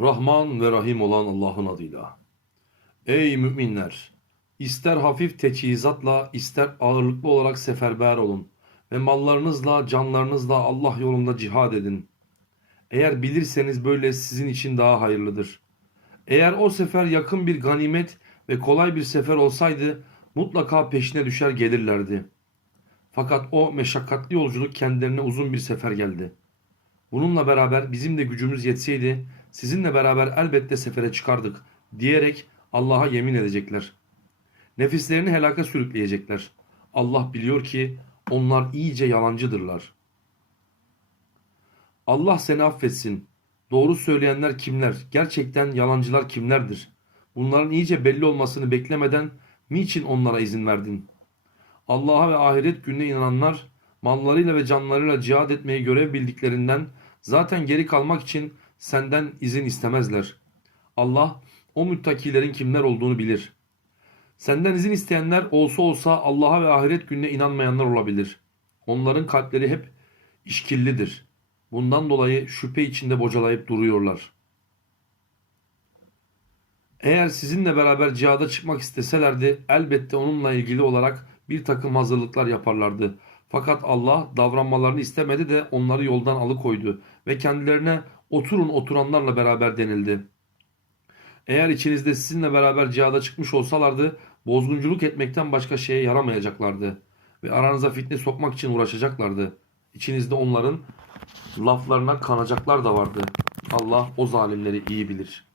Rahman ve Rahim olan Allah'ın adıyla. Ey müminler! İster hafif teçhizatla, ister ağırlıklı olarak seferber olun ve mallarınızla, canlarınızla Allah yolunda cihad edin. Eğer bilirseniz böyle sizin için daha hayırlıdır. Eğer o sefer yakın bir ganimet ve kolay bir sefer olsaydı mutlaka peşine düşer gelirlerdi. Fakat o meşakkatli yolculuk kendilerine uzun bir sefer geldi. Bununla beraber bizim de gücümüz yetseydi sizinle beraber elbette sefere çıkardık diyerek Allah'a yemin edecekler. Nefislerini helaka sürükleyecekler. Allah biliyor ki onlar iyice yalancıdırlar. Allah seni affetsin. Doğru söyleyenler kimler? Gerçekten yalancılar kimlerdir? Bunların iyice belli olmasını beklemeden niçin onlara izin verdin? Allah'a ve ahiret gününe inananlar mallarıyla ve canlarıyla cihad etmeyi görev bildiklerinden zaten geri kalmak için senden izin istemezler. Allah o müttakilerin kimler olduğunu bilir. Senden izin isteyenler olsa olsa Allah'a ve ahiret gününe inanmayanlar olabilir. Onların kalpleri hep işkillidir. Bundan dolayı şüphe içinde bocalayıp duruyorlar. Eğer sizinle beraber cihada çıkmak isteselerdi elbette onunla ilgili olarak bir takım hazırlıklar yaparlardı. Fakat Allah davranmalarını istemedi de onları yoldan alıkoydu ve kendilerine oturun oturanlarla beraber denildi. Eğer içinizde sizinle beraber cihada çıkmış olsalardı bozgunculuk etmekten başka şeye yaramayacaklardı ve aranıza fitne sokmak için uğraşacaklardı. İçinizde onların laflarına kanacaklar da vardı. Allah o zalimleri iyi bilir.''